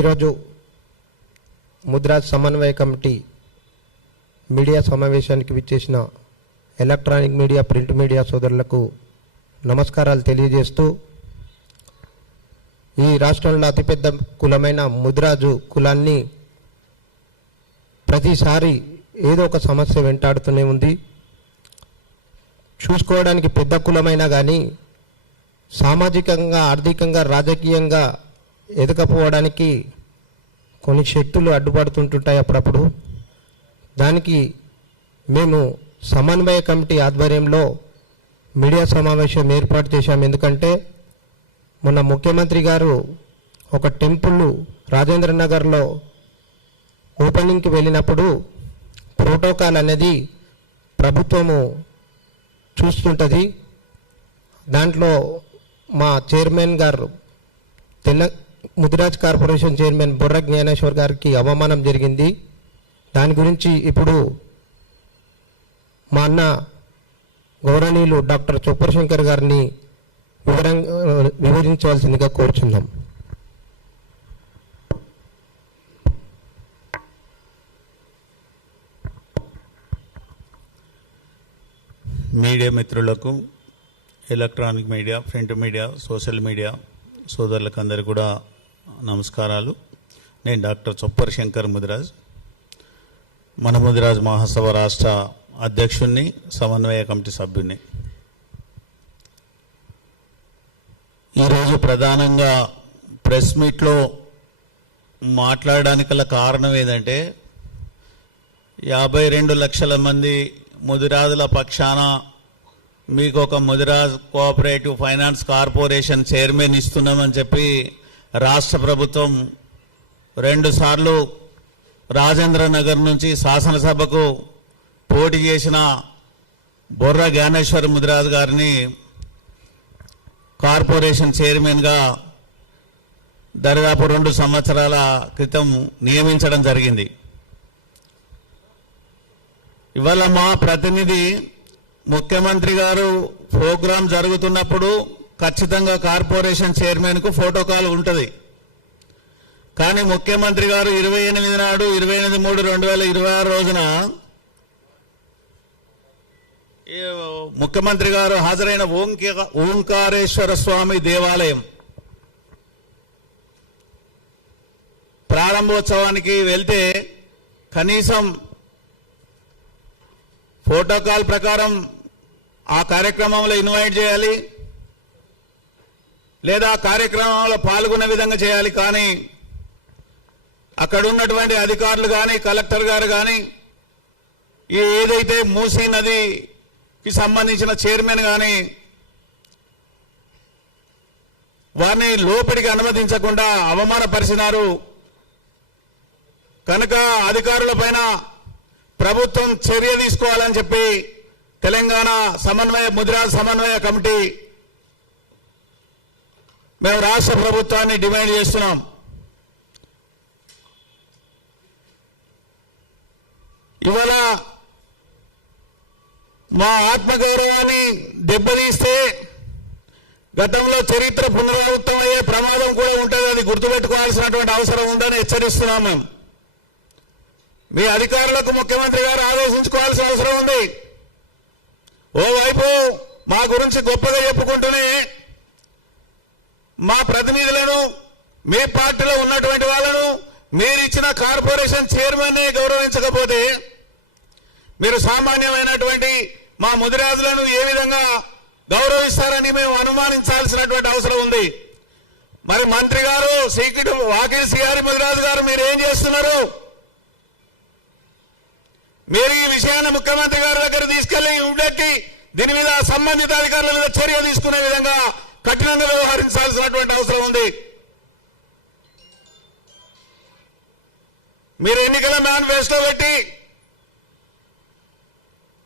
ఈరోజు ముద్రాజ్ సమన్వయ committee media సమావేశానికి విచ్చేసిన ఎలక్ట్రానిక్ మీడియా, ప్రింట్ మీడియా సోదరులకు నమస్కారాలు తెలియజేస్తూ, ఈ రాష్ట్రంలో అతిపెద్ద కులమైన ముద్రాజు కులాన్ని ప్రతిసారి ఏదో ఒక సమస్య వెంటాడుతూనే ఉంది. చూసుకోవడానికి పెద్ద కులమైనా కానీ సామాజికంగా, ఆర్థికంగా, రాజకీయంగా ఎదగపోవడానికి కొన్ని శక్తులు అడ్డుపడుతుంటుంటాయి అప్పుడప్పుడు. దానికి మేము సమన్వయ కమిటీ ఆధ్వర్యంలో మీడియా సమావేశం ఏర్పాటు చేశాం. ఎందుకంటే మొన్న ముఖ్యమంత్రి గారు ఒక టెంపుల్ రాజేంద్ర నగర్లో ఓపెనింగ్కి వెళ్ళినప్పుడు ప్రోటోకాల్ అనేది ప్రభుత్వము చూస్తుంటుంది. దాంట్లో మా చైర్మన్ గారు ముదిరాజ్ కార్పొరేషన్ చైర్మన్ బొర్ర జ్ఞానేశ్వర్ గారికి అవమానం జరిగింది. దాని గురించి ఇప్పుడు మా అన్న గౌరవనీయులు డాక్టర్ చొప్పర్ శంకర్ గారిని వివరించవలసిందిగా కోరుచున్నాం. మీడియా మిత్రులకు, electronic media, print media, social media సోదరులకు అందరికీ కూడా నమస్కారాలు. నేను డాక్టర్ చొప్పర్ శంకర్ ముదిరాజ్, మన ముదిరాజ్ మహాసభ రాష్ట్ర అధ్యక్షుడిని, సమన్వయ కమిటీ సభ్యుడిని. ఈరోజు ప్రధానంగా ప్రెస్ మీట్లో మాట్లాడడానికి గల కారణం ఏంటంటే 52 లక్షల మంది ముదిరాజుల పక్షాన మీకు ఒక Mudiraj cooperative finance corporation chairman ఇస్తున్నామని చెప్పి రాష్ట్ర ప్రభుత్వం 2 సార్లు రాజేంద్ర నగర్ నుంచి శాసనసభకు పోటీ చేసిన బొర్ర జ్ఞానేశ్వర్ ముదిరాజ్ గారిని కార్పొరేషన్ చైర్మన్గా దాదాపు 2 సంవత్సరాల క్రితం నియమించడం జరిగింది. ఇవాళ మా ప్రతినిధి ముఖ్యమంత్రి గారు ప్రోగ్రాం జరుగుతున్నప్పుడు ఖచ్చితంగా కార్పొరేషన్ చైర్మన్కు ఫోటోకాల్ ఉంటుంది. కానీ ముఖ్యమంత్రి గారు 28 నాడు 28/3/2026 రోజున ముఖ్యమంత్రి గారు హాజరైన ఓంకారేశ్వర స్వామి దేవాలయం ప్రారంభోత్సవానికి వెళ్తే కనీసం ప్రోటోకాల్ ప్రకారం ఆ కార్యక్రమంలో ఇన్వైట్ చేయాలి, లేదా కార్యక్రమంలో పాల్గొనే విధంగా చేయాలి. కానీ అక్కడ ఉన్నటువంటి అధికారులు కానీ, కలెక్టర్ గారు కానీ, ఏదైతే మూసీ నదికి సంబంధించిన చైర్మన్ కానీ వారిని లోపలికి అనుమతించకుండా అవమానపరిచినారు. కనుక అధికారుల పైన ప్రభుత్వం చర్య తీసుకోవాలని చెప్పి తెలంగాణ ముదిరాజ్ సమన్వయ కమిటీ మేము రాష్ట్ర ప్రభుత్వాన్ని డిమాండ్ చేస్తున్నాం. ఇవాళ మా ఆత్మగౌరవాన్ని దెబ్బతీస్తే గతంలో చరిత్ర పునరావృతమయ్యే ప్రమాదం కూడా ఉంటుంది. అది గుర్తుపెట్టుకోవాల్సినటువంటి అవసరం ఉందని హెచ్చరిస్తున్నాం. మేము మీ అధికారులకు ముఖ్యమంత్రి గారు ఆలోచించుకోవాల్సిన అవసరం ఉంది. ఓవైపు మా గురించి గొప్పగా చెప్పుకుంటూనే మా ప్రతినిధులను, మీ పార్టీలో ఉన్నటువంటి వాళ్ళను మీరు ఇచ్చిన కార్పొరేషన్ చైర్మన్ గౌరవించకపోతే మీరు సామాన్యమైనటువంటి మా ముదిరాజులను ఏ విధంగా గౌరవిస్తారని మేము అనుమానించాల్సినటువంటి అవసరం ఉంది. మరి మంత్రి గారు వాకిలి సిఆర్ ముదిరాజు గారు మీరు ఏం చేస్తున్నారు? మీరు ఈ విషయాన్ని ముఖ్యమంత్రి గారి దగ్గర తీసుకెళ్లి ఉండెక్కి దీని మీద సంబంధిత అధికారుల మీద చర్య తీసుకునే విధంగా కఠినంగా వ్యవహరించాల్సినటువంటి అవసరం ఉంది. మీరు ఎన్నికల మేనిఫెస్టో పెట్టి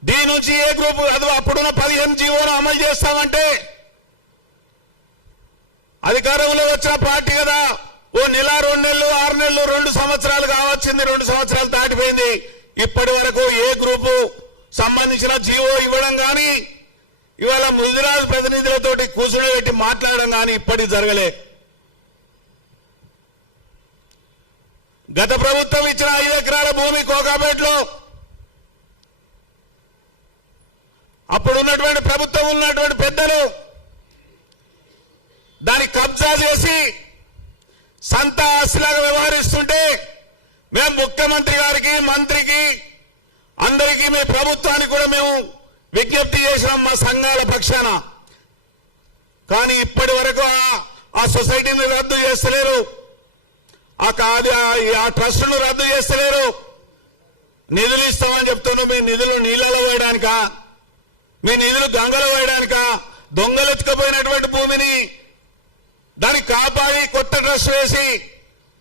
దీని నుంచి ఏ గ్రూప్ అప్పుడున్న 15 జీవోను అమలు చేస్తామంటే అధికారంలో వచ్చిన పార్టీ కదా, ఓ నెల, 2 నెలలు, 6 నెలలు, 2 సంవత్సరాలు కావచ్చింది. 2 సంవత్సరాలు దాటిపోయింది. ఇప్పటి వరకు ఏ గ్రూపు సంబంధించిన జీవో ఇవ్వడం కానీ, ఇవాళ ముదిరాజు ప్రతినిధులతోటి కూర్చుని పెట్టి మాట్లాడడం కానీ ఇప్పటికి జరగలే. గత ప్రభుత్వం ఇచ్చిన 5 ఎకరాల భూమి కోకాపేటలో అప్పుడున్నటువంటి ప్రభుత్వం ఉన్నటువంటి పెద్దలు దాన్ని కబ్జా చేసి సంత ఆస్తిలాగా వ్యవహరిస్తుంటే మేము ముఖ్యమంత్రి గారికి, మంత్రికి, అందరికీ మీ ప్రభుత్వానికి కూడా మేము విజ్ఞప్తి చేసినాం మా సంఘాల పక్షాన. కానీ ఇప్పటి వరకు ఆ సొసైటీని రద్దు చేస్తలేరు, ఆ ట్రస్టును రద్దు చేస్తలేరు. నిధులు ఇస్తామని చెప్తున్నారు. మీ నిధులు నీళ్ళలో వేయడానికా, మీ నిధులు గంగలో వేయడానికా? దొంగలెత్తుకుపోయినటువంటి భూమిని దాన్ని కాపాడి కొత్త ట్రస్ట్ వేసి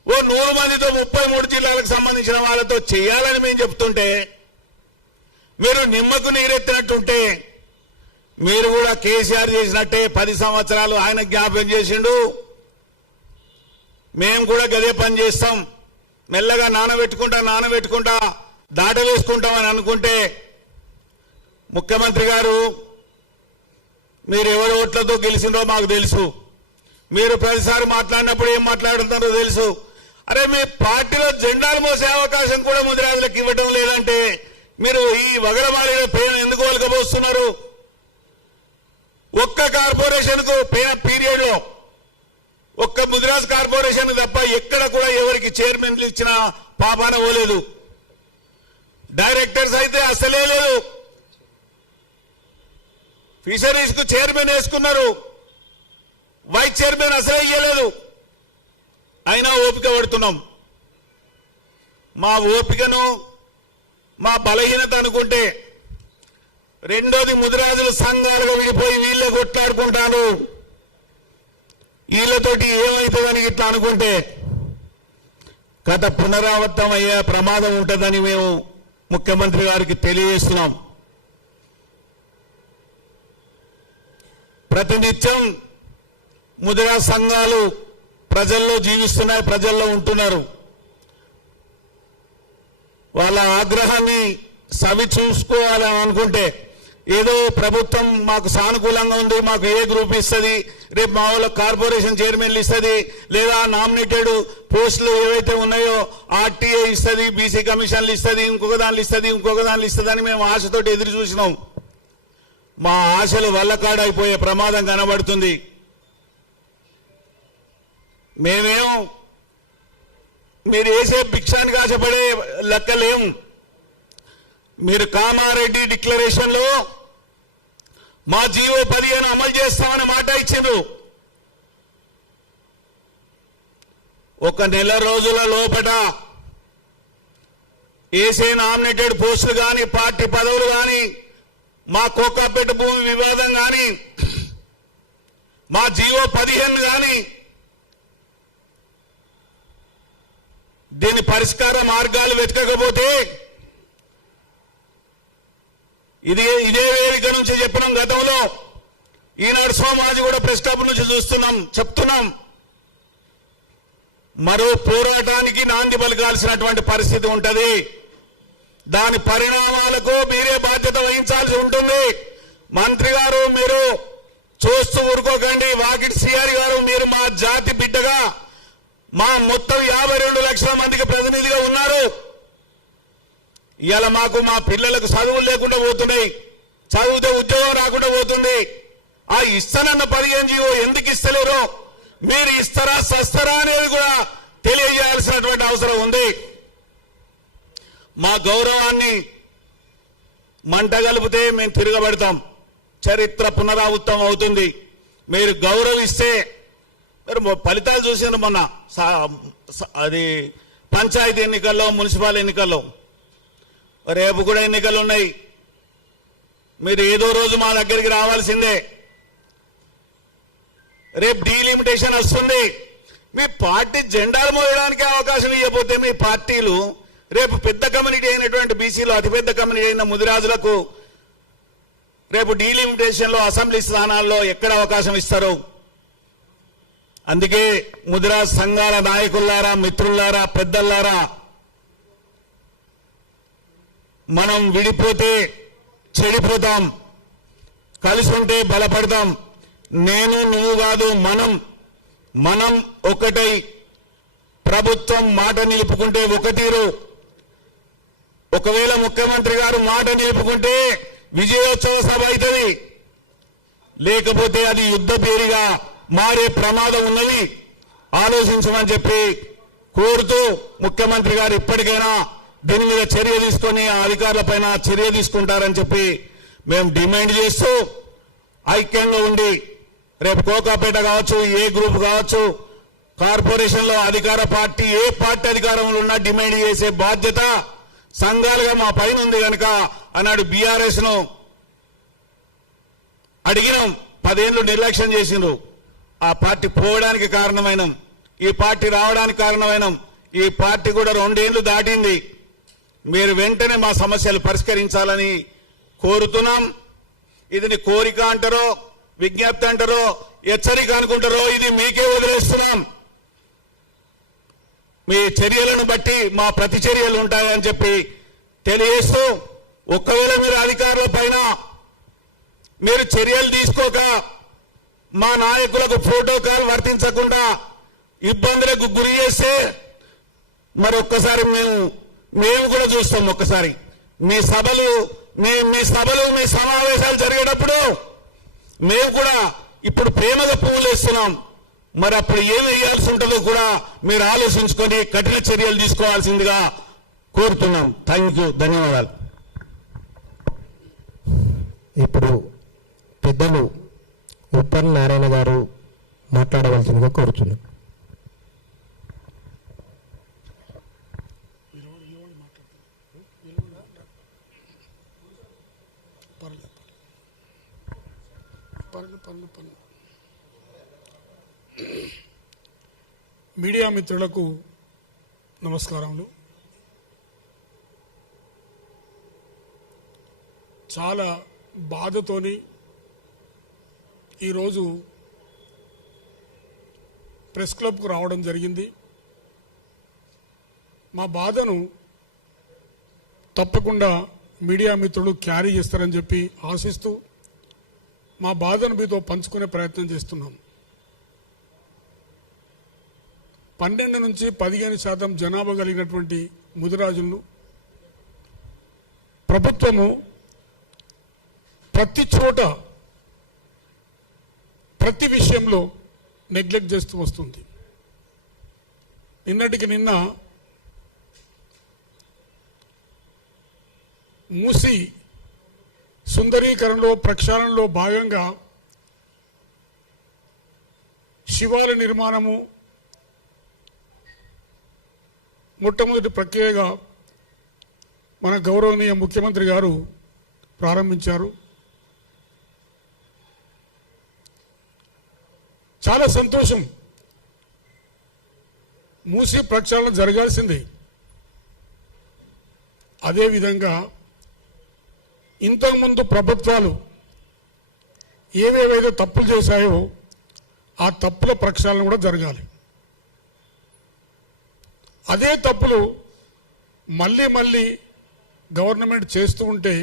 100 మందితో 33 జిల్లాలకు సంబంధించిన వాళ్ళతో చేయాలని మేము చెప్తుంటే మీరు నిమ్మకు నీరెత్తినట్టుంటే మీరు కూడా కేసీఆర్ చేసినట్టే 10 సంవత్సరాలు ఆయన జ్ఞాపకం చేసిండు. మేము కూడా గదే పని చేస్తాం, మెల్లగా నానబెట్టుకుంటా దాట వేసుకుంటామని అనుకుంటే ముఖ్యమంత్రి గారు మీరు ఎవరి ఓట్లతో గెలిచిందో మాకు తెలుసు. మీరు ప్రతిసారి మాట్లాడినప్పుడు ఏం మాట్లాడుతున్నారో తెలుసు. అరే మీ పార్టీలో జెండాలు మోసే అవకాశం కూడా ముదిరాజులకు ఇవ్వడం లేదంటే మీరు ఈ వగరమాలిన పేరు ఎందుకు వలకబోస్తున్నారు? ఒక్క కార్పొరేషన్ కు పీరియడ్ లో ఒక్క ముదిరాజ్ కార్పొరేషన్ తప్ప ఎక్కడ కూడా ఎవరికి చైర్మన్లు ఇచ్చిన పాపాన పోలేదు. డైరెక్టర్స్ అయితే అసలే లేదు. ఫిషరీస్ కు చైర్మన్ వేసుకున్నారు, వైస్ చైర్మన్ అసలే ఇయ్యలేదు. అయినా ఓపిక పడుతున్నాం. మా ఓపికను మా బలహీనత అనుకుంటే రెండోది ముదిరాజులు సంఘాలుగా విడిపోయి వీళ్ళే కొట్లాడుకుంటాను, వీళ్ళతోటి ఏమవుతుందని ఇట్లా అనుకుంటే కథ పునరావృతం అయ్యే ప్రమాదం ఉంటుందని మేము ముఖ్యమంత్రి గారికి తెలియజేస్తున్నాం. ప్రతినిత్యం ముదిరా సంఘాలు ప్రజల్లో జీవిస్తున్నాయి, ప్రజల్లో ఉంటున్నారు. వాళ్ళ ఆగ్రహాన్ని సవి చూసుకోవాలని అనుకుంటే ఏదో ప్రభుత్వం మాకు సానుకూలంగా ఉంది, మాకు ఏ గ్రూప్ ఇస్తుంది, రేపు మా వాళ్ళ కార్పొరేషన్ చైర్మన్లు ఇస్తుంది, లేదా నామినేటెడ్ పోస్టులు ఏవైతే ఉన్నాయో ఆర్టీఏ ఇస్తుంది, బీసీ కమిషన్లు ఇస్తుంది, ఇంకొక దానిలో ఇస్తుంది అని మేము ఆశతోటి ఎదురు చూసినాం. మా ఆశలు వల్లకాడైపోయే ప్రమాదం కనబడుతుంది. మేమేం మీరు వేసే భిక్షానికి ఆశపడే లెక్కలేం. మీరు కామారెడ్డి డిక్లరేషన్ లో మా జీవో 15 అమలు చేస్తామని మాట ఇచ్చిండ్రు. 1 నెల రోజుల లోపల వేసే నామినేటెడ్ పోస్టులు కానీ, పార్టీ పదవులు కానీ, మా కోకాపేట భూమి వివాదం కానీ, మా జీవో 15 కానీ దీని పరిష్కార మార్గాలు వెతకకపోతే ఇదే వేదిక నుంచి చెప్పినాం గతంలో. ఈనాడు సోమాజి కూడా ప్రెస్ క్లబ్ నుంచి చెప్తున్నాం. మరో పోరాటానికి నాంది పలకాల్సినటువంటి పరిస్థితి ఉంటది. దాని పరిణామాలకు మీరే బాధ్యత వహించాల్సి ఉంటుంది. మంత్రి గారు మీరు చూస్తూ ఊరుకోకండి. వాకిటి సిఆర్ గారు మీరు మా జాతి బిడ్డగా మా మొత్తం 52 లక్షల మందికి ప్రతినిధిగా ఉన్నారు. ఇవాళ మాకు మా పిల్లలకు చదువులు లేకుండా పోతున్నాయి, చదివితే ఉద్యోగం రాకుండా పోతుంది. ఆ ఇస్తానన్న 15 జీవో ఎందుకు ఇస్తలేరో, మీరు ఇస్తారా సస్తారా అనేది కూడా తెలియజేయాల్సినటువంటి అవసరం ఉంది. మా గౌరవాన్ని మంట కలిపితే మేము తిరగబడతాం, చరిత్ర పునరావృతం అవుతుంది. మీరు గౌరవిస్తే మీరు ఫలితాలు చూసిన మొన్న అది పంచాయతీ ఎన్నికల్లో, మున్సిపల్ ఎన్నికల్లో, రేపు కూడా ఎన్నికలు ఉన్నాయి. మీరు ఏదో రోజు మా దగ్గరికి రావాల్సిందే. రేపు డీలిమిటేషన్ వస్తుంది. మీ పార్టీ జెండాలు మోయడానికి అవకాశం ఇవ్వకపోతే మీ పార్టీలు రేపు పెద్ద కమ్యూనిటీ అయినటువంటి బీసీలో అతిపెద్ద కమ్యూనిటీ అయిన ముదిరాజులకు రేపు డీలిమిటేషన్ లో అసెంబ్లీ స్థానాల్లో ఎక్కడ అవకాశం ఇస్తారు? అందుకే ముదిరాజ్ సంఘాల నాయకులారా, మిత్రులారా, పెద్దలారా, మనం విడిపోతే చెడిపోతాం, కలిసి ఉంటే బలపడతాం. నేను నువ్వు కాదు, మనం ఒకటై ప్రభుత్వం మాట నిలుపుకుంటే ఒక తీరు, ఒకవేళ ముఖ్యమంత్రి గారు మాట నిలుపుకుంటే విజయోత్సవ సభ అవుతుంది, లేకపోతే అది యుద్ధ పేరుగా మారే ప్రమాదం ఉన్నది. ఆలోచించమని చెప్పి కోరుతూ ముఖ్యమంత్రి గారు ఇప్పటికైనా దీని మీద చర్య తీసుకొని ఆ అధికారులపైన చర్య తీసుకుంటారని చెప్పి మేము డిమాండ్ చేస్తూ ఐక్యంగా ఉండి రేపు కోకాపేట కావచ్చు, ఏ గ్రూప్ కావచ్చు, కార్పొరేషన్ లో అధికార పార్టీ ఏ పార్టీ అధికారంలో ఉన్నా డిమాండ్ చేసే బాధ్యత సంఘాలుగా మా పైన ఉంది కనుక అన్నాడు బీఆర్ఎస్ ను అడిగినాం. 10 ఏళ్లు నిర్లక్ష్యం చేసిండ్రు. ఆ పార్టీ పోవడానికి కారణమైనం, ఈ పార్టీ రావడానికి కారణమైనం. ఈ పార్టీ కూడా 2 ఏళ్లు దాటింది. మీరు వెంటనే మా సమస్యలు పరిష్కరించాలని కోరుతున్నాం. ఇది కోరిక అంటారో, విజ్ఞప్తి అంటారో, హెచ్చరిక అనుకుంటారో, ఇది మీకే వదిలేస్తున్నాం. మీ చర్యలను బట్టి మా ప్రతి చర్యలు ఉంటాయని చెప్పి తెలియజేస్తూ, ఒకవేళ మీరు అధికారుల పైన మీరు చర్యలు తీసుకోక మా నాయకులకు ప్రోటోకాల్ వర్తించకుండా ఇబ్బందులకు గురి చేస్తే మరొక్కసారి మేము కూడా చూస్తాం. ఒక్కసారి మీ సభలు మీ సమావేశాలు జరిగేటప్పుడు మేము కూడా ఇప్పుడు ప్రేమగా పువ్వులు ఇస్తున్నాం. మరి అప్పుడు ఏం వేయాల్సి ఉంటుందో కూడా మీరు ఆలోచించుకొని కఠిన చర్యలు తీసుకోవాల్సిందిగా కోరుతున్నాం. థ్యాంక్ యూ, ధన్యవాదాలు. ఇప్పుడు పెద్దలు ఉప్పల్ నారాయణ గారు మాట్లాడవలసిందిగా కోరుతున్నాం. మీడియా మిత్రులకు నమస్కారములు. చాలా బాధతోని ఈరోజు ప్రెస్ క్లబ్కు రావడం జరిగింది. మా బాధను తప్పకుండా మీడియా మిత్రులు క్యారీ చేస్తారని చెప్పి ఆశిస్తూ మా బాధను మీతో పంచుకునే ప్రయత్నం చేస్తున్నాం. 12 నుంచి 15% జనాభా కలిగినటువంటి ముదిరాజులను ప్రభుత్వము ప్రతి చోట ప్రతి విషయంలో నెగ్లెక్ట్ చేస్తూ వస్తుంది. నిన్నటికి నిన్న మూసి సుందరీకరణలో ప్రక్షాళనలో భాగంగా శివాలయ నిర్మాణము మొట్టమొదటి ప్రక్రియగా మన గౌరవనీయ ముఖ్యమంత్రి గారు ప్రారంభించారు. చాలా సంతోషం. మూసి ప్రక్షాళన జరగాల్సిందే. అదేవిధంగా ఇంతకుముందు ప్రభుత్వాలు ఏవేవైతే తప్పులు చేశాయో ఆ తప్పుల ప్రక్షాళన కూడా జరగాలి. అదే తప్పులు మళ్ళీ మళ్ళీ గవర్నమెంట్ చేస్తూ ఉంటే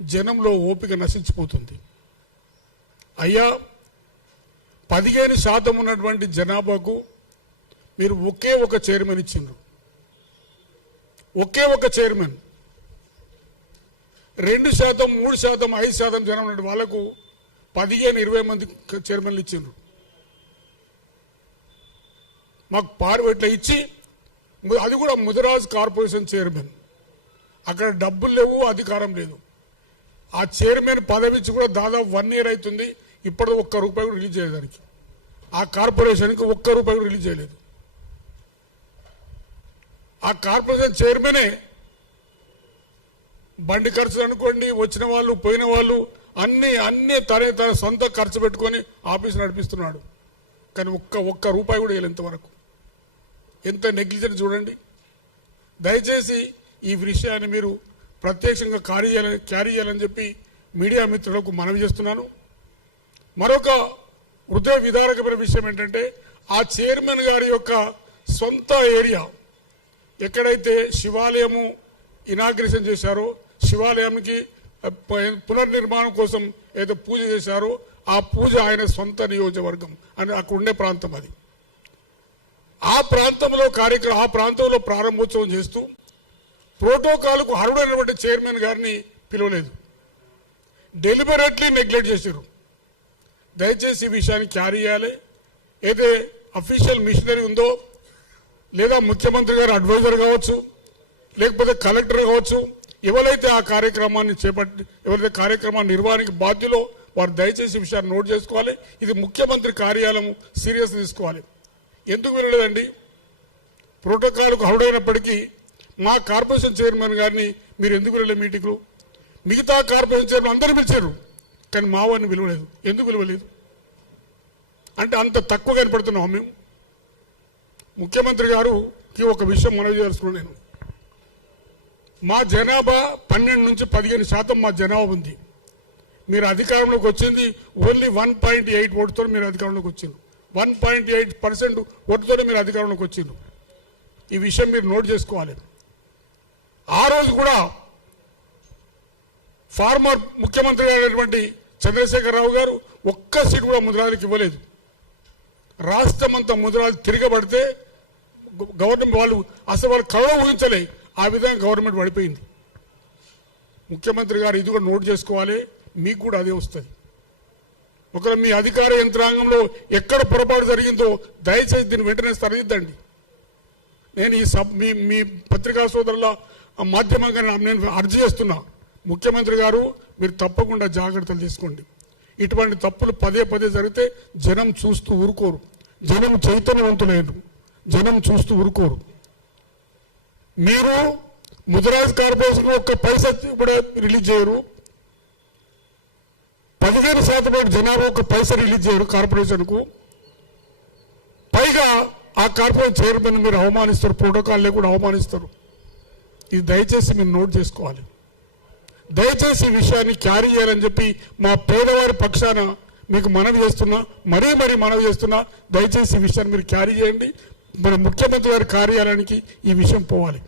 జనంలో ఓపిక నశించిపోతుంది. అయ్యా, 15% ఉన్నటువంటి జనాభాకు మీరు ఒకే ఒక చైర్మన్ ఇచ్చిండ్రు. ఒకే ఒక చైర్మన్. 2%, 3%, 5% జనం ఉన్న వాళ్ళకు 15-20 మంది చైర్మన్లు ఇచ్చిండ్రు. మాకు పార్వెట్ల ఇచ్చి, అది కూడా ముదిరాజ్ కార్పొరేషన్ చైర్మన్. అక్కడ డబ్బులు లేవు, అధికారం లేదు. ఆ చైర్మన్ పదవి ఇచ్చి కూడా దాదాపు 1 year అవుతుంది. ఇప్పటికి ₹1 కూడా రిలీజ్ చేయడానికి ఆ కార్పొరేషన్కి ₹1 కూడా రిలీజ్ చేయలేదు. ఆ కార్పొరేషన్ చైర్మనే బండి ఖర్చు అనుకోండి, వచ్చిన వాళ్ళు పోయిన వాళ్ళు అన్ని తన సొంత ఖర్చు పెట్టుకొని ఆఫీసు నడిపిస్తున్నాడు. కానీ ఒక్క రూపాయి కూడా వేయలేదు ఇంతవరకు. ఎంత నెగ్లిజెన్స్ చూడండి. దయచేసి ఈ విషయాన్ని మీరు ప్రత్యక్షంగా క్యారీ చేయాలని చెప్పి మీడియా మిత్రులకు మనవి చేస్తున్నాను. మరొక హృదయ విదారకమైన విషయం ఏంటంటే, ఆ చైర్మన్ గారి యొక్క సొంత ఏరియా ఎక్కడైతే శివాలయము ఇనాగ్రేషన్ చేశారో, శివాలయంకి పునర్నిర్మాణం కోసం ఏదో పూజ చేశారో ఆ పూజ ఆయన సొంత నియోజకవర్గం అని అక్కడ ఉండే ప్రాంతం. అది ఆ ప్రాంతంలో ప్రారంభోత్సవం చేస్తూ ప్రోటోకాల్కు అర్హుడైనటువంటి చైర్మన్ గారిని పిలవలేదు, డెలిబరేట్లీ నెగ్లెక్ట్ చేశారు. దయచేసి ఈ విషయాన్ని క్యారీ చేయాలి. ఏదైతే అఫీషియల్ మిషనరీ ఉందో, లేదా ముఖ్యమంత్రి గారు అడ్వైజర్ కావచ్చు, లేకపోతే కలెక్టర్ కావచ్చు, ఎవరైతే ఆ కార్యక్రమాన్ని ఎవరైతే కార్యక్రమాన్ని నిర్వహణకి బాధ్యులో వారు దయచేసి ఈ విషయాన్ని నోట్ చేసుకోవాలి. ఇది ముఖ్యమంత్రి కార్యాలయం సీరియస్ తీసుకోవాలి. ఎందుకు వినలేదండి? ప్రోటోకాల్కు అర్హుడైనప్పటికీ మా కార్పొరేషన్ చైర్మన్ గారిని మీరు ఎందుకు వినలేదు మీటింగ్లు? మిగతా కార్పొరేషన్ చైర్మన్ అందరూ పిలిచారు, కానీ మా వారిని పిలవలేదు. ఎందుకు పిలవలేదు అంటే అంత తక్కువ కనపడుతున్నాం మేము. ముఖ్యమంత్రి గారికి ఒక విషయం మనవి చేయాల్సుకున్నాను నేను. మా జనాభా 12 నుంచి 15% మా జనాభా ఉంది. మీరు అధికారంలోకి వచ్చింది ఓన్లీ 1.8 ఓటుతో మీరు అధికారంలోకి వచ్చిండ్రు. 1.8% ఓటుతో మీరు అధికారంలోకి వచ్చిండ్రు. ఈ విషయం మీరు నోట్ చేసుకోవాలి. ఆ రోజు కూడా ఫార్మర్ ముఖ్యమంత్రి అయినటువంటి చంద్రశేఖరరావు గారు ఒక్క సీటు కూడా ముద్రాలకు ఇవ్వలేదు. రాష్ట్రం అంతా ముద్రాలు తిరగబడితే గవర్నమెంట్ వాళ్ళు కళ ఊహించలే, ఆ విధంగా గవర్నమెంట్ పడిపోయింది. ముఖ్యమంత్రి గారు ఇది కూడా నోట్ చేసుకోవాలి, మీకు కూడా అదే వస్తుంది. ఒకవేళ మీ అధికార యంత్రాంగంలో ఎక్కడ పొరపాటు జరిగిందో దయచేసి దీన్ని వెంటనే సరిదిద్దండి. నేను మీ పత్రికా సోదరుల మాధ్యమంగా నేను అర్జీ చేస్తున్నా, ముఖ్యమంత్రి గారు మీరు తప్పకుండా జాగ్రత్తలు తీసుకోండి. ఇటువంటి తప్పులు పదే పదే జరిగితే జనం చూస్తూ ఊరుకోరు. జనం చైతన్యవంతులేరు, జనం చూస్తూ ఊరుకోరు. మీరు ముదిరాజ్ కార్పొరేషన్ ఒక్క పైసా కూడా రిలీజ్ చేయరు, 15% జనాభా ఒక పైసా రిలీజ్ చేయరు కార్పొరేషన్కు. పైగా ఆ కార్పొరేషన్ చైర్మన్ మీరు అవమానిస్తారు, ప్రోటోకాల్ లేకుండా అవమానిస్తారు. ఇది దయచేసి మీరు నోట్ చేసుకోవాలి. దయచేసి ఈ విషయాన్ని క్యారీ చేయాలని చెప్పి మా పేదవారి పక్షాన మీకు మనవి చేస్తున్నా, మరీ మనవి చేస్తున్నా. దయచేసి ఈ విషయాన్ని మీరు క్యారీ చేయండి. మన ముఖ్యమంత్రి గారి కార్యాలయానికి ఈ విషయం పోవాలి.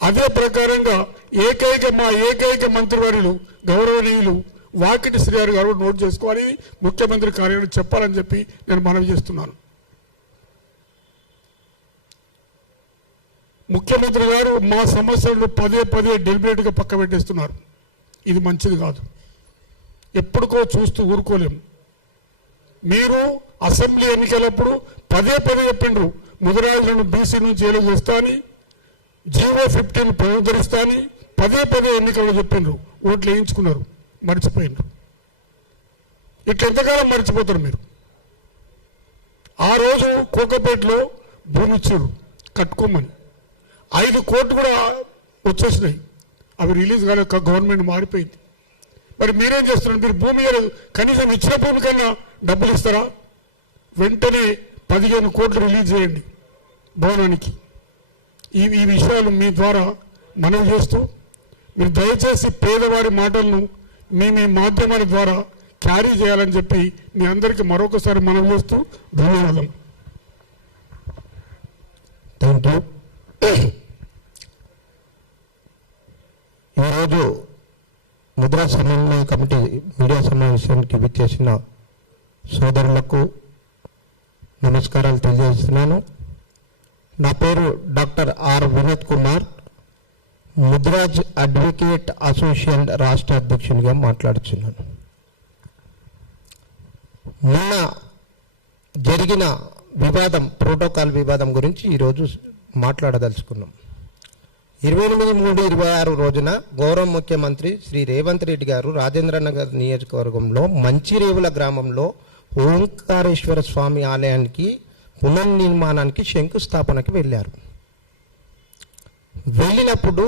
అదే ప్రకారంగా మా ఏకైక మంత్రివర్యులు గౌరవనీయులు వాకిటి శ్రీగారు గారు నోట్ చేసుకోవాలి, ముఖ్యమంత్రి కార్యాలయం చెప్పాలని చెప్పి నేను మనవి చేస్తున్నాను. ముఖ్యమంత్రి గారు మా సమస్యలను పదే డెలిబరేట్గా పక్క పెట్టేస్తున్నారు. ఇది మంచిది కాదు. ఎప్పటికో చూస్తూ ఊరుకోలేము. మీరు అసెంబ్లీ ఎన్నికలప్పుడు పదే చెప్పిండ్రు, ముదిరాజులను బీసీ నుంచి ఏలు చేస్తా అని, జీవో 15 పునరుద్ధరిస్తా అని పదే ఎన్నికల్లో చెప్పిండ్రు. ఓట్లు వేయించుకున్నారు, మర్చిపోయిండ్రు. ఇట్లా ఎంతకాలం మర్చిపోతారు మీరు? ఆ రోజు కోకపేటలో భూమి ఇచ్చారు కట్టుకోమని, 5 కోట్లు కూడా వచ్చేసినాయి. అవి రిలీజ్ కాలేక గవర్నమెంట్ మారిపోయింది. మరి మీరేం చేస్తున్నారు? మీరు భూమి కనీసం ఇచ్చిన భూమి కన్నా డబ్బులు ఇస్తారా? వెంటనే 15 కోట్లు రిలీజ్ చేయండి భవనానికి. ఈ విషయాలు మీ ద్వారా మనవి చేస్తూ మీరు దయచేసి పేదవారి మాటలను మీ మాధ్యమాల ద్వారా క్యారీ చేయాలని చెప్పి మీ అందరికీ మరొకసారి మనవి చేస్తూ ధన్యవాదాలు. Thank you. ఈరోజు ముద్రా సమన్వయ కమిటీ మీడియా సమావేశానికి విచ్చేసిన సోదరులకు నమస్కారాలు తెలియజేస్తున్నాను. నా పేరు doctor R Vinod Kumar, Mudiraj advocate association రాష్ట్ర అధ్యక్షునిగా మాట్లాడుతున్నాను. మొన్న జరిగిన ప్రోటోకాల్ వివాదం గురించి ఈరోజు మాట్లాడదలుచుకున్నాం. 28/3/26 రోజున గౌరవ ముఖ్యమంత్రి శ్రీ రేవంత్ రెడ్డి గారు రాజేంద్రనగర్ నియోజకవర్గంలో మంచిరేవుల గ్రామంలో ఓంకారేశ్వర స్వామి ఆలయానికి పునర్నిర్మాణానికి శంకుస్థాపనకి వెళ్ళారు. వెళ్ళినప్పుడు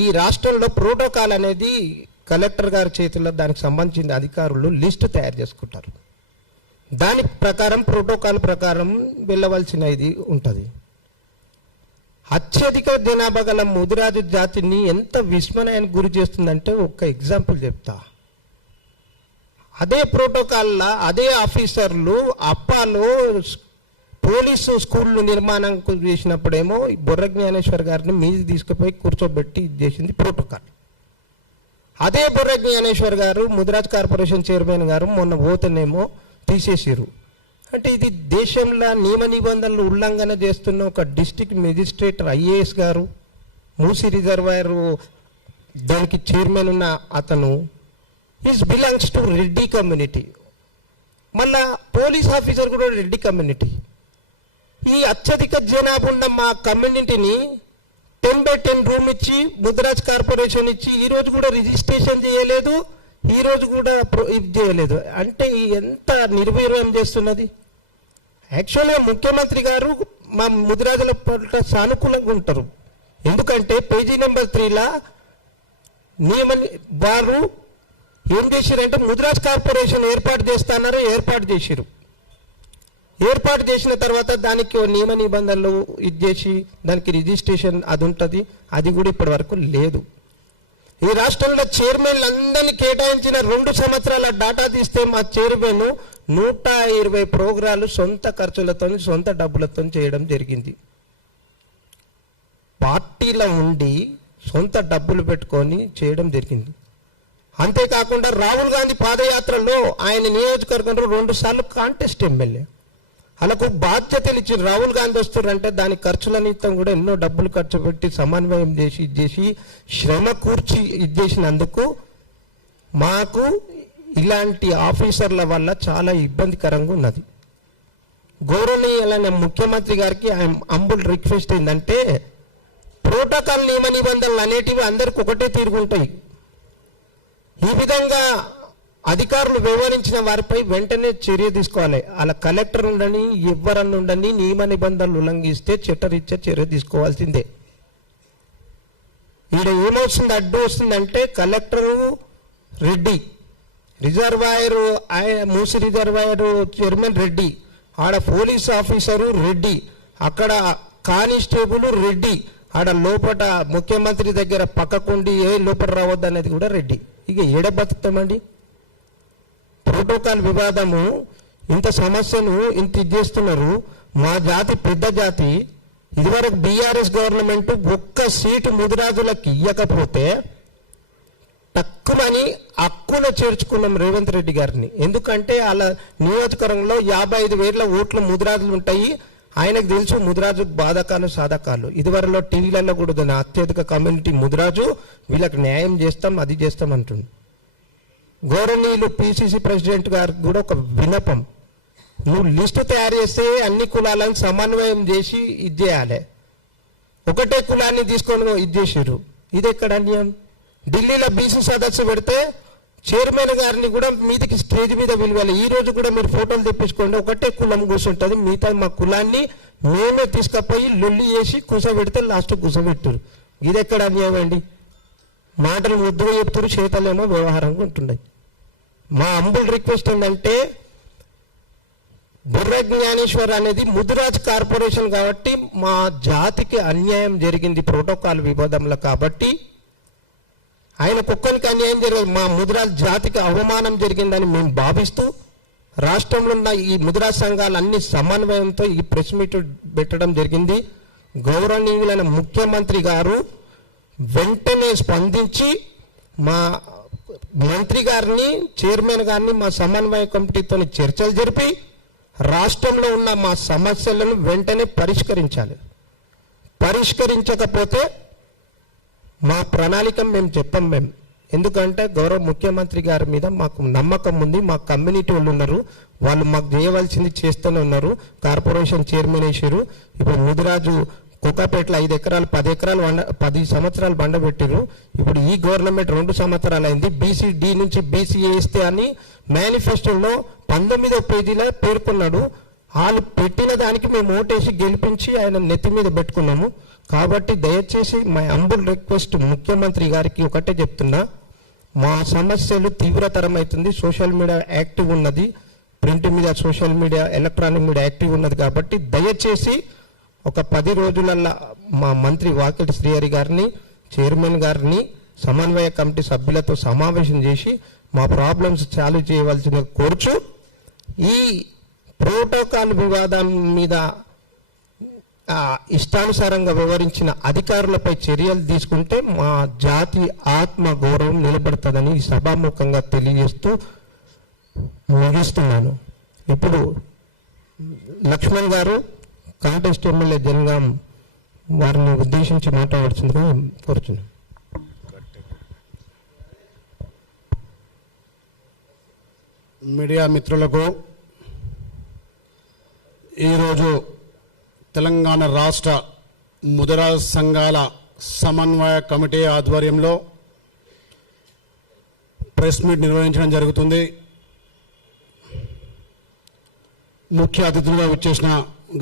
ఈ రాష్ట్రంలో ప్రోటోకాల్ అనేది కలెక్టర్ గారి చేతుల్లో దానికి సంబంధించిన అధికారులు లిస్టు తయారు చేసుకుంటారు. దాని ప్రకారం ప్రోటోకాల్ ప్రకారం వెళ్ళవలసిన ఇది ఉంటుంది. అత్యధిక జనాభా గల ముదిరాజు జాతిని ఎంత విస్మయానికి గురి చేస్తుందంటే ఒక్క ఎగ్జాంపుల్ చెప్తా. అదే ప్రోటోకాల్లో అదే ఆఫీసర్లు అప్పాలో పోలీసు స్కూళ్ళు నిర్మాణం చేసినప్పుడేమో బొర్ర జ్ఞానేశ్వర్ గారిని మీది తీసుకుపోయి కూర్చోబెట్టి చేసింది ప్రోటోకాల్. అదే బొర్ర జ్ఞానేశ్వర్ గారు ముదిరాజ్ కార్పొరేషన్ చైర్మన్ గారు మొన్న పోతేనేమో తీసేసారు. అంటే ఇది దేశంలో నియమ నిబంధనలు ఉల్లంఘన చేస్తున్న ఒక డిస్ట్రిక్ట్ మెజిస్ట్రేటర్ ఐఏఎస్ గారు, మూసి రిజర్వాయర్ దానికి చైర్మన్ ఉన్న అతను is belongs to Reddy community. మళ్ళా పోలీస్ ఆఫీసర్ కూడా రెడ్డి కమ్యూనిటీ. ఈ అత్యధిక జనాభా ఉన్న మా కమ్యూనిటీని 10/10 రూమ్ ఇచ్చి ముదిరాజ్ కార్పొరేషన్ ఇచ్చి ఈరోజు కూడా రిజిస్ట్రేషన్ చేయలేదు, ఈరోజు కూడా ఇది చేయలేదు. అంటే ఎంత నిర్వీర్యం చేస్తున్నది. యాక్చువల్గా ముఖ్యమంత్రి గారు మా ముదిరాజుల పట్ల సానుకూలంగా ఉంటారు. ఎందుకంటే పేజీ నెంబర్ 3లా వారు ఏం చేశారంటే ముదిరాజ్ కార్పొరేషన్ ఏర్పాటు చేస్తున్నారు, ఏర్పాటు చేసిన తర్వాత దానికి నియమ నిబంధనలు ఇది చేసి దానికి రిజిస్ట్రేషన్ అది ఉంటుంది. అది కూడా ఇప్పటి వరకు లేదు. ఈ రాష్ట్రంలో చైర్మన్లు అందరినీ కేటాయించిన 2 సంవత్సరాల డాటా తీస్తే మా చైర్మన్ 120 ప్రోగ్రాలు సొంత ఖర్చులతో సొంత డబ్బులతో చేయడం జరిగింది. పార్టీలో ఉండి సొంత డబ్బులు పెట్టుకొని చేయడం జరిగింది. అంతేకాకుండా రాహుల్ గాంధీ పాదయాత్రలో ఆయన నియోజకవర్గంలో 2 సార్లు కాంటెస్ట్ ఎమ్మెల్యే. వాళ్ళకు బాధ్యతలు ఇచ్చి రాహుల్ గాంధీ వస్తున్నారంటే దాని ఖర్చుల నిమిత్తం కూడా ఎన్నో డబ్బులు ఖర్చు పెట్టి సమన్వయం చేసి శ్రమ కూర్చి ఇది చేసినందుకు మాకు ఇలాంటి ఆఫీసర్ల వల్ల చాలా ఇబ్బందికరంగా ఉన్నది. గౌరవనీయులైన ముఖ్యమంత్రి గారికి ఆయన హంబుల్ రిక్వెస్ట్ ఏంటంటే ప్రోటోకాల్ నియమ నిబంధనలు అనేటివి అందరికి ఒకటే తీరుగుంటాయి. ఈ విధంగా అధికారులు వ్యవహరించిన వారిపై వెంటనే చర్య తీసుకోవాలి. అలా కలెక్టర్ ఉండని ఎవరన్నా ఉండని నియమ నిబంధనలు ఉల్లంఘిస్తే చట్టరీత్యా చర్య తీసుకోవాల్సిందే. ఈడ ఏమవుతుంది అడ్డు వస్తుందంటే కలెక్టరు రెడ్డి, రిజర్వాయర్ మూసి రిజర్వాయర్ చైర్మన్ రెడ్డి, ఆడ పోలీస్ ఆఫీసరు రెడ్డి, అక్కడ కానిస్టేబుల్ రెడ్డి, ఆడ లోపల ముఖ్యమంత్రి దగ్గర పక్కకుండి లోపల రావద్దు అనేది కూడా రెడ్డి. ఇక ఏడ బతుకుతామండి? ప్రోటోకాల్ వివాదము ఇంత సమస్యను ఇంత ఇది చేస్తున్నారు. మా జాతి పెద్ద జాతి. ఇదివరకు బీఆర్ఎస్ గవర్నమెంట్ 1 సీటు ముదిరాజులకు ఇవ్వకపోతే తక్కువని హక్కున చేర్చుకున్నాం రేవంత్ రెడ్డి గారిని. ఎందుకంటే వాళ్ళ నియోజకవర్గంలో 55,000 ఓట్లు ముదిరాజులు ఉంటాయి. ఆయనకు తెలుసు ముదిరాజు బాధకాలు సాధకాలు. ఇదివరలో టీవీలలో కూడా అత్యధిక కమ్యూనిటీ ముదిరాజు, వీళ్ళకి న్యాయం చేస్తాం అది చేస్తాం అంటుంది. గౌరవనీయులు పిసిసి ప్రెసిడెంట్ గారికి కూడా ఒక విన్నపం, నువ్వు లిస్టు తయారు చేస్తే అన్ని కులాలను సమన్వయం చేసి ఇది చేయాలి. ఒకటే కులాన్ని తీసుకొని ఇది చేసారు. ఇది ఎక్కడ అన్యాయం? ఢిల్లీలో బీసీ సదస్సు పెడితే చైర్మన్ గారిని కూడా మీదికి స్టేజ్ మీద పిలవాలి. ఈ రోజు కూడా మీరు ఫోటోలు తెప్పించుకోండి, ఒకటే కులం కూర్చుంటుంది, మిగతా మా కులాన్ని మేమే తీసుకుపోయి లొల్లి చేసి కూసబెడితే లాస్ట్ కూసబెట్టారు. ఇది ఎక్కడ అన్యాయం అండి? మాటలు ముద్దుగా చెప్తారు, చేతలేమో వ్యవహారంగా ఉంటున్నాయి. మా హంబుల్ రిక్వెస్ట్ ఏంటంటే బుర్ర జ్ఞానేశ్వర్ అనేది ముదిరాజ్ కార్పొరేషన్ కాబట్టి మా జాతికి అన్యాయం జరిగింది ప్రోటోకాల్ వివాదంలో. కాబట్టి ఆయన కుక్కనికి అన్యాయం జరిగింది, మా ముదిరాజ్ జాతికి అవమానం జరిగిందని మేము భావిస్తూ రాష్ట్రంలో ఉన్న ఈ ముదిరాజ్ సంఘాలు అన్ని సమన్వయంతో ఈ ప్రెస్ మీట్ పెట్టడం జరిగింది. గౌరవనీయులైన ముఖ్యమంత్రి గారు వెంటనే స్పందించి మా మంత్రి గారిని, చైర్మన్ గారిని, మా సమన్వయ కమిటీతో చర్చలు జరిపి రాష్ట్రంలో ఉన్న మా సమస్యలను వెంటనే పరిష్కరించాలి. పరిష్కరించకపోతే మా ప్రణాళిక మేము చెప్పం. ఎందుకంటే గౌరవ ముఖ్యమంత్రి గారి మీద మాకు నమ్మకం ఉంది. మా కమ్యూనిటీ వాళ్ళు ఉన్నారు, వాళ్ళు మాకు చేయవలసింది చేస్తూనే ఉన్నారు. కార్పొరేషన్ చైర్మన్ వేసారు. ఇప్పుడు ముదిరాజు కుక్కపేటలో 5 ఎకరాలు 10 ఎకరాలు 10 సంవత్సరాలు బండ పెట్టారు. ఇప్పుడు ఈ గవర్నమెంట్ 2 సంవత్సరాలు అయింది. బీసీడీ నుంచి బీసీ వేస్తే అని మేనిఫెస్టోలో 19వ పేజీలో పేర్కొన్నాడు. వాళ్ళు పెట్టిన దానికి మేము ఓటేసి గెలిపించి ఆయన నెత్తి మీద పెట్టుకున్నాము. కాబట్టి దయచేసి మై హంబుల్ రిక్వెస్ట్ ముఖ్యమంత్రి గారికి ఒకటే చెప్తున్నా, మా సమస్యలు తీవ్రతరం అవుతుంది. సోషల్ మీడియా యాక్టివ్ ఉన్నది, print media, social media, electronic media active ఉన్నది. కాబట్టి దయచేసి ఒక 10 రోజులల్లో మా మంత్రి వాకిటి శ్రీహరి గారిని, చైర్మన్ గారిని, సమన్వయ కమిటీ సభ్యులతో సమావేశం చేసి మా ప్రాబ్లమ్స్ సాల్వ్ చేయవలసిన కోరుచు, ఈ ప్రోటోకాల్ వివాదం మీద ఇష్టానుసారంగా వ్యవహరించిన అధికారులపై చర్యలు తీసుకుంటే మా జాతి ఆత్మ గౌరవం నిలబడుతుందని ఈ సభాముఖంగా తెలియజేస్తూ ముగిస్తున్నాను. ఇప్పుడు లక్ష్మణ్ గారు కాంటెస్ట్ ఎమ్మెల్యే జనగాం వారిని ఉద్దేశించి మాట్లాడుతుందిగా కోరుతున్నాను. మీడియా మిత్రులకు ఈరోజు తెలంగాణ రాష్ట్ర ముదిరాజ్ సంఘాల సమన్వయ కమిటీ ఆధ్వర్యంలో ప్రెస్ మీట్ నిర్వహించడం జరుగుతుంది. ముఖ్య అతిథులుగా విచ్చేసిన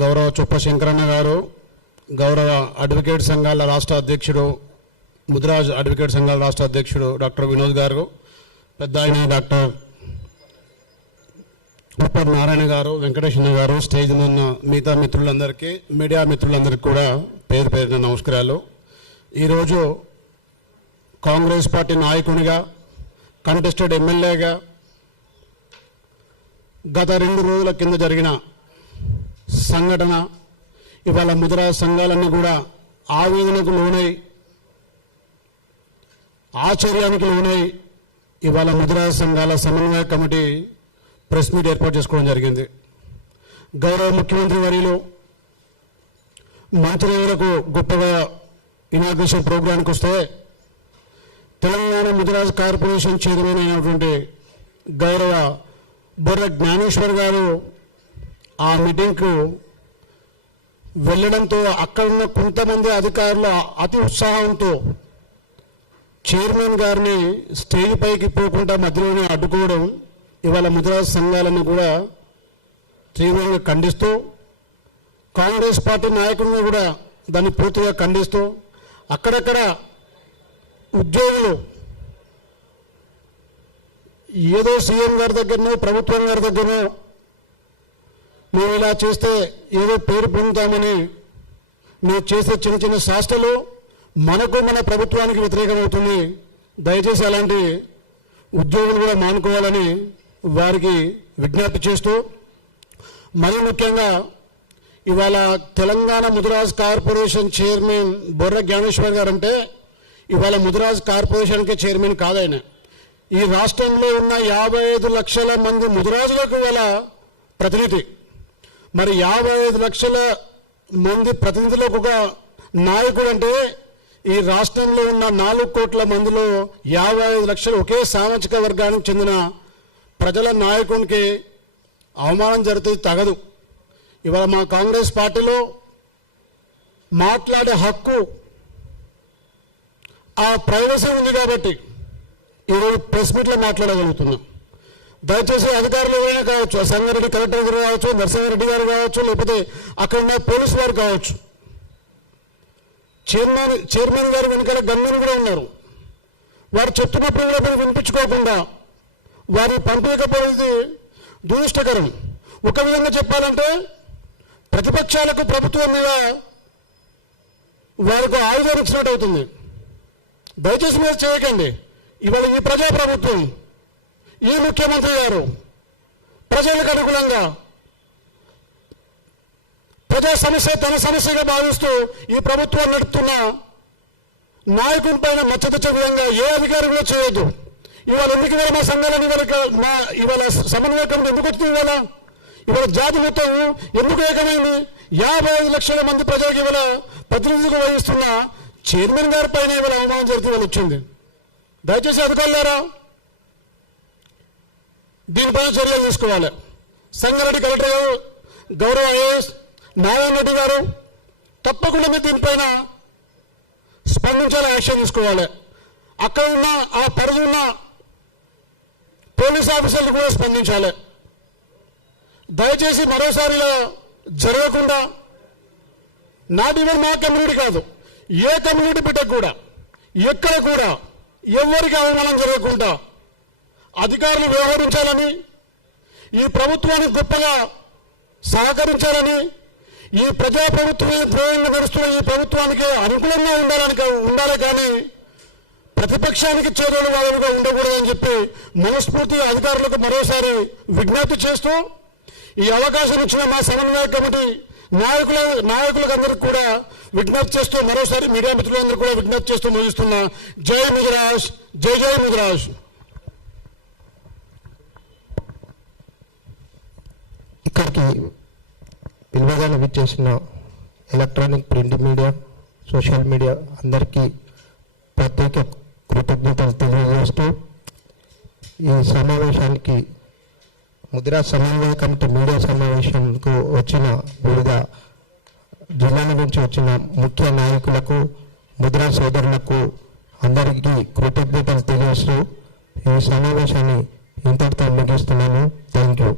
గౌరవ చొప్ప శంకరన్న గారు, గౌరవ అడ్వకేట్ సంఘాల రాష్ట్ర అధ్యక్షుడు, ముదిరాజ్ అడ్వకేట్ సంఘాల రాష్ట్ర అధ్యక్షుడు డాక్టర్ వినోద్ గారు, పెద్ద ఆయన డాక్టర్ ఉప్పర్ నారాయణ గారు, వెంకటేశ్వర గారు, స్టేజ్ మీద ఉన్న మిగతా మిత్రులందరికీ, మీడియా మిత్రులందరికీ కూడా పేరు పేరున నమస్కారాలు. ఈరోజు కాంగ్రెస్ పార్టీ నాయకునిగా, కంటెస్టెడ్ ఎమ్మెల్యేగా గత 2 రోజుల కింద జరిగిన సంఘటన ఇవాళ ముదిరాజ్ సంఘాలన్నీ కూడా ఆవేదనకు లోనై, ఆశ్చర్యానికి లోనై ఇవాళ ముదిరాజ్ సంఘాల సమన్వయ కమిటీ ప్రెస్ మీట్ ఏర్పాటు చేసుకోవడం జరిగింది. గౌరవ ముఖ్యమంత్రి వర్యులు మంత్రివర్యులకు గొప్పగా ఇనాగ్రేషన్ ప్రోగ్రాంకి వస్తే తెలంగాణ ముదిరాజ్ కార్పొరేషన్ చైర్మన్ అయినటువంటి గౌరవ బొర్ర జ్ఞానేశ్వర్ గారు ఆ మీటింగ్కు వెళ్ళడంతో అక్కడున్న కొంతమంది అధికారులు అతి ఉత్సాహంతో చైర్మన్ గారిని స్టేజ్ పైకి పోకుండా మధ్యలోనే అడ్డుకోవడం ఇవాళ ముదిరాజ్ సంఘాలను కూడా తీవ్రంగా ఖండిస్తూ, కాంగ్రెస్ పార్టీ నాయకులను కూడా దాన్ని పూర్తిగా ఖండిస్తూ, అక్కడక్కడ ఉద్యోగులు ఏదో సీఎం గారి దగ్గరనో ప్రభుత్వం గారి దగ్గరనో మేము ఇలా చేస్తే ఏదో పేరు పొందుతామని మేము చేసే చిన్న చిన్న శాస్త్రలు మనకు మన ప్రభుత్వానికి వ్యతిరేకమవుతుంది. దయచేసి అలాంటి ఉద్యోగులు కూడా మానుకోవాలని వారికి విజ్ఞప్తి చేస్తూ, మరీ ముఖ్యంగా ఇవాళ తెలంగాణ ముదిరాజ్ కార్పొరేషన్ చైర్మన్ బొర్ర జ్ఞానేశ్వర్ గారు అంటే ఇవాళ ముదిరాజ్ కార్పొరేషన్కే చైర్మన్ కాదాయన. ఈ రాష్ట్రంలో ఉన్న 55 లక్షల మంది ముదిరాజులకు ఇవాళ ప్రతినిధి. మరి 55 లక్షల మంది ప్రతినిధులకు ఒక నాయకుడు అంటే ఈ రాష్ట్రంలో ఉన్న 4 కోట్ల మందిలో 55 లక్షలు ఒకే సామాజిక వర్గానికి చెందిన ప్రజల నాయకునికి అవమానం జరిగితే తగదు. ఇవాళ మా కాంగ్రెస్ పార్టీలో మాట్లాడే హక్కు, ఆ ప్రైవసీ ఉంది కాబట్టి ఈరోజు ప్రెస్ మీట్లో మాట్లాడగలుగుతున్నాం. దయచేసి అధికారులు ఎవరైనా కావచ్చు, సంగారెడ్డి కలెక్టర్ గారు కావచ్చు, నరసింహారెడ్డి గారు కావచ్చు, లేకపోతే అక్కడ ఉన్న పోలీసు వారు కావచ్చు, చైర్మన్ గారు వెనుక గన్మెన్ కూడా ఉన్నారు. వారు చెప్తున్నప్పుడు కూడా మీరు వినిపించుకోకుండా వారిని పంపించకపోయేది దురదృష్టకరం. ఒక విధంగా చెప్పాలంటే ప్రతిపక్షాలకు ప్రభుత్వం మీద వారికి ఆయుధం ఇచ్చినట్టు అవుతుంది. దయచేసి మీరు చేయకండి. ఇవాళ ఈ ప్రజాప్రభుత్వం, ఈ ముఖ్యమంత్రి గారు ప్రజలకు అనుకూలంగా ప్రజా సమస్య తన సమస్యగా భావిస్తూ ఈ ప్రభుత్వాన్ని నడుపుతున్న నాయకుని పైన మచ్చతచ్చే విధంగా ఏ అధికారి కూడా చేయొద్దు. ఇవాళ ఎందుకు ఇవాళ మా సంఘాలను ఇవాళ సమన్వయ కమిటీ ఎందుకు వచ్చింది? ఇవాళ జాతి మొత్తం ఎందుకు ఏకమైంది? 55 లక్షల మంది ప్రజలకు ఇవాళ ప్రతినిధులకు వహిస్తున్న చైర్మన్ గారి పైన ఇవాళ అవమానం జరిగితే ఇవాళ వచ్చింది. దయచేసి అధికారులారా దీనిపైన చర్యలు తీసుకోవాలి. సంగారెడ్డి కలెక్టర్ గారు, గౌరవ ఐఏఎస్ నారాయణ రెడ్డి గారు తప్పకుండా మీరు దీనిపైన స్పందించాలి, యాక్షన్ తీసుకోవాలి. అక్కడ ఉన్న ఆ పరిధి ఉన్న పోలీస్ ఆఫీసర్లు కూడా స్పందించాలి. దయచేసి మరోసారి ఇలా జరగకుండా, నాట్ ఈవెన్ మా కమ్యూనిటీ కాదు, ఏ కమ్యూనిటీ బిడ్డకు కూడా ఎక్కడ కూడా ఎవరికి అవమానం జరగకుండా అధికారులు వ్యవహరించాలని, ఈ ప్రభుత్వానికి గొప్పగా సహకరించాలని, ఈ ప్రజాప్రభుత్వం ద్రోహంగా నడుస్తున్న ఈ ప్రభుత్వానికి అనుకూలంగా ఉండాలి కానీ ప్రతిపక్షానికి చేదోడు వాదనగా ఉండకూడదని చెప్పి మనస్ఫూర్తిగా అధికారులకు మరోసారి విజ్ఞప్తి చేస్తూ, ఈ అవకాశం ఇచ్చిన మా సమన్వయ కమిటీ నాయకులకు అందరికీ కూడా విజ్ఞప్తి చేస్తూ, మరోసారి మీడియా మిత్రులందరూ కూడా విజ్ఞప్తి చేస్తూ ముగిస్తున్నా. జై ముదిరాజ్, జై జై ముదిరాజ్. ఇక్కడికి పైన విచ్చేసిన electronic print media, social media అందరికీ ప్రత్యేక కృతజ్ఞతలు తెలియజేస్తూ ఈ సమావేశానికి ముద్రా సమన్వయ కమిటీ మీడియా సమావేశంకు వచ్చిన వివిధ జిల్లాల నుంచి వచ్చిన ముఖ్య నాయకులకు, ముద్రా సోదరులకు అందరికీ కృతజ్ఞతలు తెలియజేస్తూ ఈ సమావేశాన్ని ఇంతటితో ముగిస్తున్నాను. Thank you.